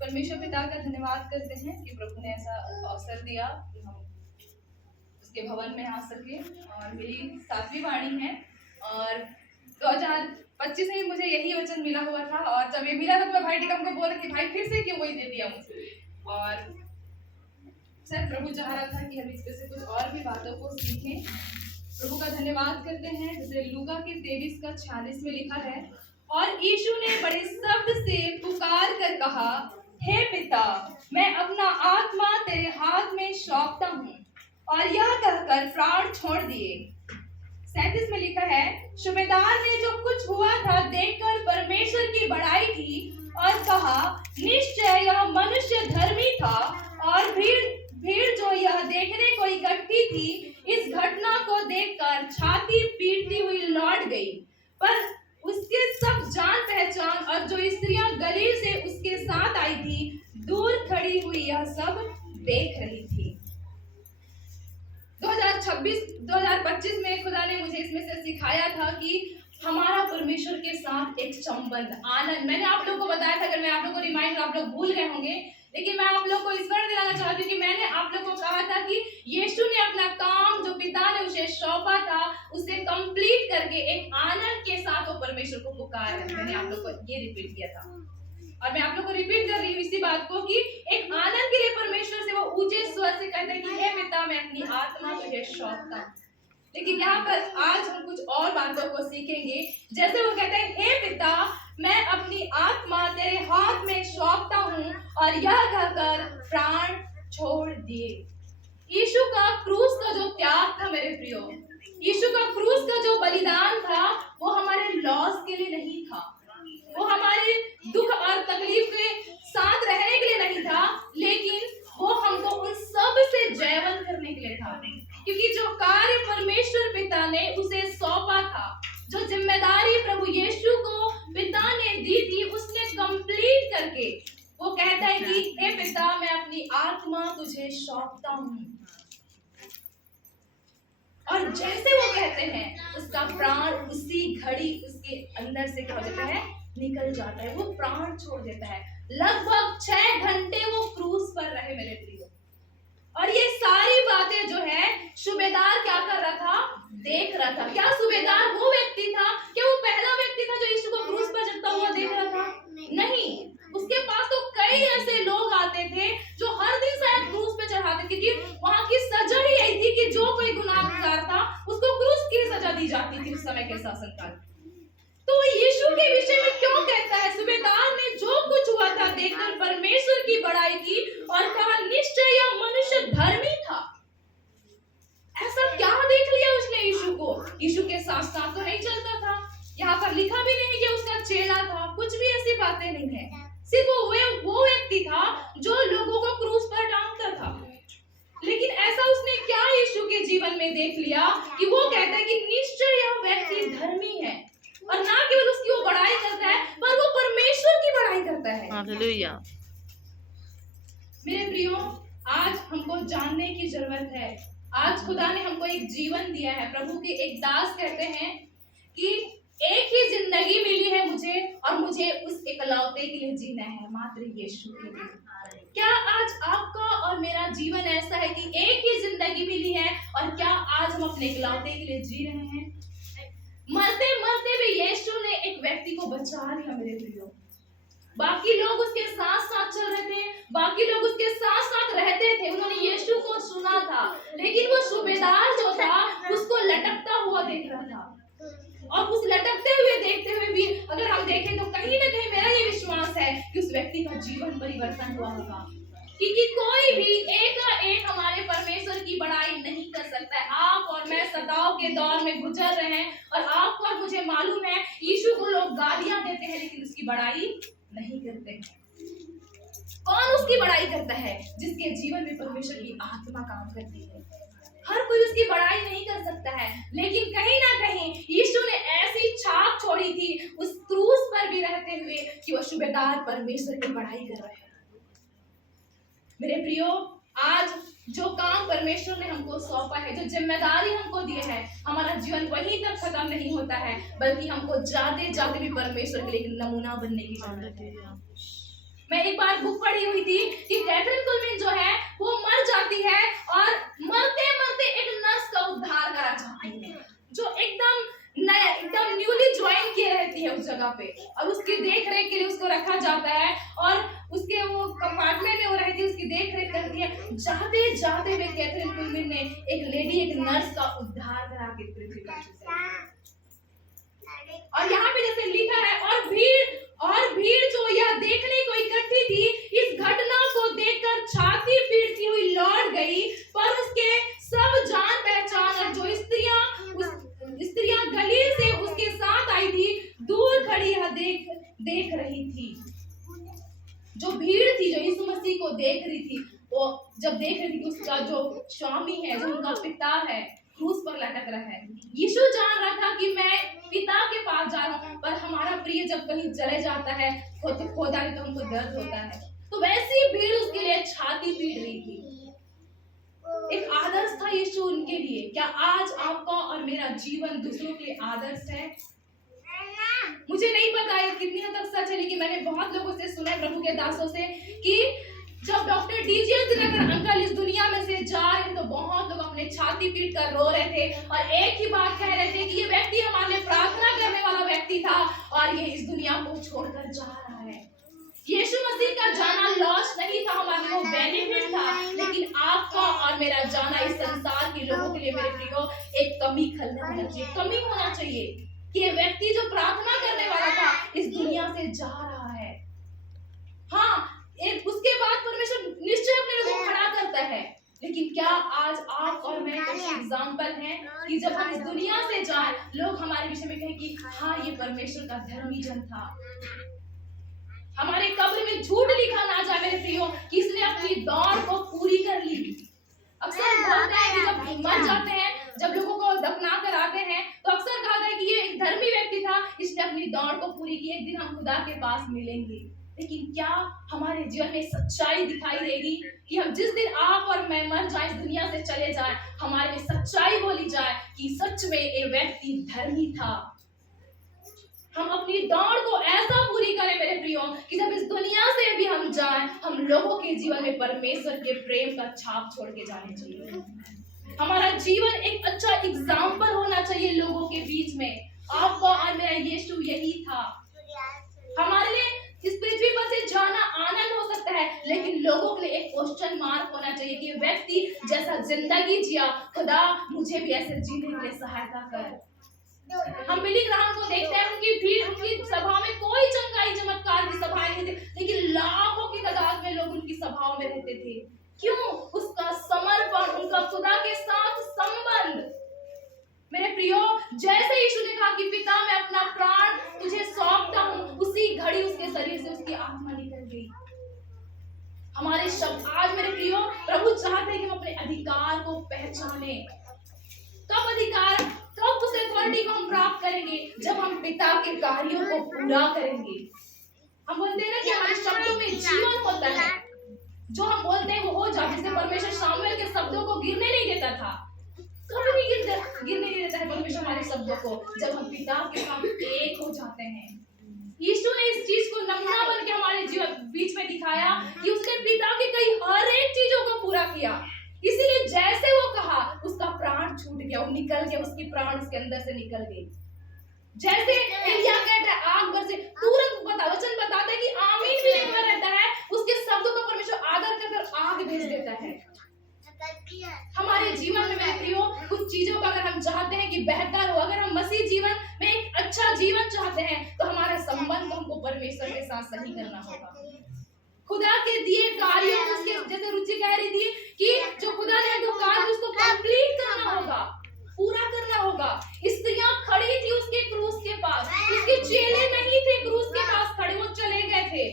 परमेश्वर पिता का धन्यवाद करते हैं कि प्रभु ने ऐसा अवसर दिया कि हम उसके भवन में आ सके। और मेरी 7वीं वाणी है और 2025 में मुझे यही वचन मिला हुआ था, और जब ये मिला था तो मैं भाई टिकम को बोल रही थी, भाई फिर से क्यों वही दे दिया मुझे। और शायद प्रभु चाह रहा था कि हम इसमें से कुछ और भी बातों को सीखें। प्रभु का धन्यवाद करते हैं। जैसे लूका के 23:46 में लिखा है, और यीशु ने बड़े शब्द से पुकार कर कहा, हे पिता, मैं अपना आत्मा तेरे हाथ में सौंपता हूँ। और यह कहकर प्राण छोड़ दिए। 37 में लिखा है, सूबेदार ने जो कुछ हुआ था देखकर परमेश्वर की बड़ाई की और कहा, निश्चय यह मनुष्य धर्मी था। और भीड़ जो यह देखने को इकट्ठी थी, इस घटना को देखकर छाती पीटती हुई लौट गई। पर उसके सब जान पहचान और जो स्त्रियां गलील से उसके साथ आई थी, दूर खड़ी हुई यह सब देख रही थी। 2025 में खुदा ने मुझे इसमें से सिखाया था कि हमारा परमेश्वर के साथ एक संबंध, आनंद। मैंने आप लोगों को बताया था, अगर मैं आप लोगों को रिमाइंड, आप लोग भूल गए होंगे, लेकिन मैं आप लोग को स्मरण दिलाना चाहती हूँ कि मैंने आप लोगों को कहा था कि यीशु ने अपना काम जो पिता ने उसे सौंपा था, उसे कंप्लीट करके एक आनंद के साथ वो परमेश्वर को पुकार रहे। मैंने आप लोग को ये रिपीट किया था और मैं आप लोग को रिपीट कर रही हूँ इसी बात को कि एक आनंद के लिए परमेश्वर से वो ऊंचे स्वर से कहते हैं कि हे पिता, मैं अपनी आत्मा तुझे सौंपता हूँ। लेकिन यहाँ पर आज हम कुछ और बातों को सीखेंगे। जैसे वो कहते हैं, हे पिता, मैं अपनी आत्मा तेरे हाथ में सौंपता हूँ, और यह कहकर प्राण छोड़ दिए। यीशु का क्रूस का जो त्याग था मेरे प्रियो, यीशु का क्रूस का जो बलिदान था, वो हमारे लॉस के लिए नहीं था, वो हमारे दुख और तकलीफ के साथ रहने के लिए नहीं था, लेकिन वो हमको उन सब से जयवंत करने के लिए था। क्योंकि जो कार्य परमेश्वर पिता ने उसे सौंपा था, जो जिम्मेदारी प्रभु यीशु को पिता ने दी थी, उसने कंप्लीट करके वो कहता है कि हे पिता, मैं अपनी आत्मा तुझे सौंपता हूँ। और जैसे वो कहते हैं, उसका प्राण उसी घड़ी उसके अंदर से क्या हो जाता है, निकल जाता है, वो प्राण छोड़ देता है। लगभग 6 घंटे वो क्रूस पर रहे मेरे प्रियो। और ये सारी बातें जो है सूबेदार क्या कर रहा था, देख रहा था। क्या सूबेदार वो व्यक्ति था? क्या वो पहला व्यक्ति था जो यीशु को क्रूस पर चढ़ता हुआ देख रहा था? नहीं, उसके पास तो कई ऐसे लोग आते थे जो हर दिन शायद क्रूस पे चढ़ाते, क्योंकि वहां की सजा ही यही थी कि जो कोई गुनाहगार था उसको क्रूस की सजा दी जाती थी उस समय के शासनकाल। तो यीशु के विषय में क्यों कहता है, सूबेदार ने जो कुछ हुआ था देखकर परमेश्वर की बड़ाई की और कहा, निश्चय यह मनुष्य धर्मी था। ऐसा क्या देख लिया उसने यीशु को? यीशु के साथ साथ तो नहीं चलता था, यहाँ पर लिखा भी नहीं कि उसका चेला था, कुछ भी ऐसी बातें नहीं है। सिर्फ वो व्यक्ति था जो लोगों को क्रूस पर टांगता था। लेकिन ऐसा उसने क्या यीशु के जीवन में देख लिया कि वो कहता है कि निश्चय यह व्यक्ति धर्मी है। और ना केवल उसकी वो बड़ाई करता है, पर वो परमेश्वर की बड़ाई करता है। हालेलुया। मेरे प्रियो, आज हमको जानने की जरूरत है। आज खुदा ने हमको एक जीवन दिया है। प्रभु के एक दास कहते हैं कि एक ही जिंदगी मिली है मुझे, और मुझे उस इकलौते के लिए जीना है, मात्र यीशु के लिए। क्या आज आपका और मेरा जीवन ऐसा है कि एक ही जिंदगी मिली है, और क्या आज हम अपने इकलौते के लिए जी रहे हैं? मरते मरते भी यीशु ने एक व्यक्ति को बचा लिया मेरे प्रियो। बाकी लोग उसके साथ साथ चल रहे थे, बाकी लोग उसके साथ साथ रहते थे, उन्होंने यीशु को सुना था, लेकिन वो सूबेदार जो था उसको लटकता हुआ देख रहा था। और उस लटकते हुए देखते हुए भी अगर हम देखें तो कहीं ना कहीं मेरा ये विश्वास है कि उस व्यक्ति का जीवन परिवर्तन हुआ होगा। क्योंकि कोई भी एक हमारे परमेश्वर की बड़ाई नहीं कर सकता है। आप और मैं सताव के दौर में गुजर रहे हैं, और आपको और मुझे मालूम है यीशु को लोग गालियां देते हैं लेकिन उसकी बड़ाई नहीं करते हैं। कौन उसकी बड़ाई करता है? जिसके जीवन में परमेश्वर की आत्मा काम करती है। हर कोई उसकी बड़ाई नहीं कर सकता है, लेकिन कहीं ना कहीं यीशु ने ऐसी छाप छोड़ी थी उस क्रूस पर भी रहते हुए कि वो सूबेदार परमेश्वर की बड़ाई कर रहे हैं। मेरे प्रियो, आज जो काम परमेश्वर ने हमको सौंपा है, जो जिम्मेदारी हमको दी है, हमारा जीवन वहीं तक खत्म नहीं होता है, बल्कि हमको जाते जाते भी परमेश्वर के लिए एक नमूना बनने की जरूरत है। मैं एक बार बुक पढ़ी हुई थी कि कैथरीन कुलमिन जो है वो मर जाती है और मरते मरते एक नर्स का उद्धार करा जाती है जो एकदम नया एकदम न्यूली ज्वाइन किए रहती है उस जगह पे, और उसकी देख रेख के लिए उसको रखा जाता है और उसके वो कंपार्टमेंट में वो रहती है, उसकी देख रेख करती है। जाते जाते वे कैथरीन कुलमिन ने एक लेडी एक नर्स का उद्धार करा के पृथ्वी पर भेजा। और यहाँ पे जैसे लिखा है और भीड़ जो यह देखने को इकट्ठी थी इस घटना को देखकर छाती पीटती हुई लौट गई, पर उसके सब जान पहचान और जो स्त्रियां गलील से उसके साथ आई थी दूर खड़ी यह देख रही थी। जो भीड़ थी जो यीशु मसीह को देख रही थी, वो जब देख रही थी कि उसका जो स्वामी है, जो उनका पिता है, क्रूस पर लटक रहा है। यीशु जान रहा था कि मैं पिता के पास जा रहा हूँ, पर हमारा प्रिय जब कहीं चले जाता है खोता है तो हमको दर्द होता है। तो वैसी भीड़ उसके लिए छाती पीट रही थी। एक आदर्श था यीशु उनके लिए। क्या आज आपका और मेरा जीवन दूसरों के लिए आदर्श है? मुझे नहीं पता है कितनी हद तक सच है, लेकिन मैंने बहुत लोगों से सुना है, प्रभु के दासों से, कि जब डॉक्टर डीजे दिनकर अंकल इस दुनिया में से जा रहे थे तो बहुत लोग अपने छाती पीट कर रो रहे थे और एक ही बात कह रहे थे कि ये व्यक्ति हमारे लिए प्रार्थना करने वाला व्यक्ति था और ये इस दुनिया को छोड़कर जा रहा है। यीशु मसीह का जाना लॉस नहीं था, हमारे लिए वो बेनिफिट था, लेकिन आपका और मेरा जाना इस संसार के लोगों के लिए मेरे प्रियो एक कमी खलने होना चाहिए, कमी होना चाहिए कि ये व्यक्ति जो प्रार्थना करने वाला था इस दुनिया से जा रहा है। हाँ, उसके बाद परमेश्वर निश्चय अपने लोगों को खड़ा करता है, लेकिन क्या आज आप और मैं कुछ एग्जाम्पल हैं कि जब हम इस दुनिया से जाएं लोग हमारे विषय में कहें कि हाँ ये परमेश्वर का धर्मी जन था। हमारे कब्र में झूठ लिखा ना जाए मेरे प्रियो कि इसने अपनी दौड़ को पूरी कर ली। अक्सर बोलते हैं कि जब मर जाते हैं, जब लोगों को दफना कर आते हैं, तो अक्सर कहा जाए कि ये एक धर्मी व्यक्ति था, इसने अपनी दौड़ को पूरी की, एक दिन हम खुदा के पास मिलेंगे। लेकिन क्या हमारे जीवन में सच्चाई दिखाई देगी कि हम जिस दिन आप और मैं मर जाए, इस दुनिया से चले जाए, हमारे में सच्चाई बोली जाए कि सच में ये व्यक्ति धर्मी था। हम अपनी दौड़ को ऐसा पूरी करें मेरे प्रियो कि जब इस दुनिया से भी हम जाएं, हम लोगों के जीवन में परमेश्वर के प्रेम का छाप छोड़ के जाने चाहिए। हमारा जीवन एक अच्छा एग्जाम्पल होना चाहिए लोगों के बीच में। आपका और मेरा यीशु यही था। हमारे लिए इस पृथ्वी पर से जाना आनंद हो सकता है, लेकिन लोगों के लिए एक क्वेश्चन मार्क होना चाहिए कि व्यक्ति जैसा जिंदगी जिया, खुदा मुझे भी ऐसे जीने के लिए सहायता कर। हम बिली ग्राहम को देखते हैं, उनकी भीड़, उनकी सभा में कोई चंगाई चमत्कार की सभाएं नहीं थी, लेकिन लाखों की तादाद में लोग उनकी सभाओं में रहते थे। क्यों? उसका समर्पण, उनका खुदा के साथ संबंध। मेरे प्रियो, जैसे यीशु ने कहा कि पिता मैं अपना प्राण तुझे सौंपता हूँ, उसी घड़ी उसके शरीर से उसकी आत्मा निकल गई। हमारे शब्द आज मेरे प्रियो प्रभु चाहते हैं कि हम अपने अधिकार को पहचाने। कब अधिकार, कब उस अथॉरिटी को हम प्राप्त करेंगे? जब हम पिता के कार्यों को पूरा करेंगे। हम बोलते हैं ना कि हमारे शब्दों में जीवन होता है, जो हम बोलते हैं वो हो जाता है। जैसे परमेश्वर शामुएल के शब्दों को गिरने नहीं देता था, कभी भी गिरने नहीं देता है परमेश्वर हमारे शब्दों को, जब हम पिता के साथ एक हो जाते हैं। यीशु ने इस चीज को नमूना बन के हमारे जीवन बीच में दिखाया कि उसने पिता की कई हर एक चीजों को पूरा किया। इसीलिए जैसे वो कहा उसका प्राण छूट गया, वो निकल गया, उसकी प्राण उसके अंदर से निकल गई। जैसे एलिया कहता है आग बरसे, तुरंत वचन बताता है कि आमीन भी लिखा रहता है, उसके शब्दों का परमेश्वर आदर कर आग भेज देता है। हमारे जीवन में मेरे प्रियो कुछ चीजों का अगर हम चाहते हैं कि बेहतर हो, अगर हम मसीह जीवन में एक अच्छा जीवन चाहते हैं, तो हमारे संबंध को हमको परमेश्वर के साथ सही करना होगा। खुदा के दिए कार्यों को, उसके जैसे रुचि कह रही थी कि जो खुदा ने हमको कार्य उसको कंप्लीट करना होगा, पूरा करना होगा। स्त्रियां खड़ी थी उसके क्रूस के पास, उसके चेले नहीं थे क्रूस के पास खड़े, वो चले गए थे।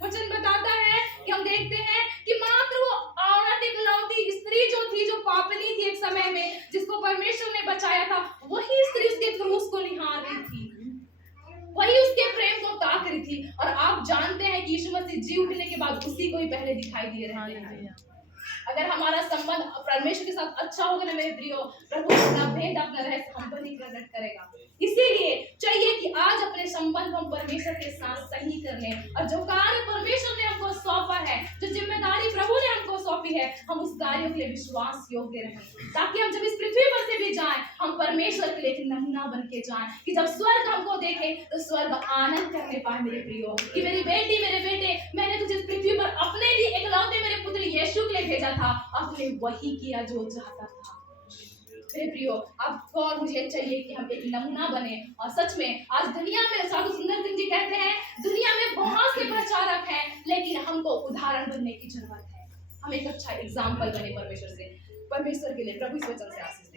वचन बताता है कि हम देखते हैं कि मात्र वो औरत इकलौती स्त्री जो थी, जो पापनी थी एक समय में, जिसको परमेश्वर ने बचाया था, वही स्त्री उसके क्रूस को निहार रही थी, वही उसके प्रेम को ताक रही थी। और आप जानते हैं कि यीशु मसीह जी उठने के बाद उसी को ही पहले दिखाई दिए रहते हैं। अगर हमारा संबंध परमेश्वर के साथ अच्छा होगा ना मेरे प्रियो, प्रभु अपना भेद, अपना रहस्य हम पर ही प्रकट करेगा। इसीलिए चाहिए कि आज अपने संबंध हम परमेश्वर के साथ सही कर लें, और जो कार्य परमेश्वर ने हमको है हम उस कार्यों के लिए विश्वास योग्य रहें, ताकि हम जब इस पृथ्वी पर से भी जाएं हम परमेश्वर के लिए एक नमूना बन के जाएं, कि जब स्वर्ग हमको देखे तो स्वर्ग आनंद करने पाए मेरे प्रियो, कि मेरी बेटी मेरे बेटे मैंने तुझे इस पृथ्वी पर अपने लिए इकलौते मेरे पुत्र यीशु के लिए भेजा था, अब तूने वही किया जो चाहता था। मेरे प्रियो अब और मुझे चाहिए कि हम एक नमूना बने, और सच में आज दुनिया में साधु सुंदर सिंह जी कहते हैं दुनिया में बहुत से प्रचारक हैं, लेकिन हमको उदाहरण बनने की जरूरत है, हम एक अच्छा एग्जाम्पल बने परमेश्वर के लिए। प्रभु इस वचन से आशीष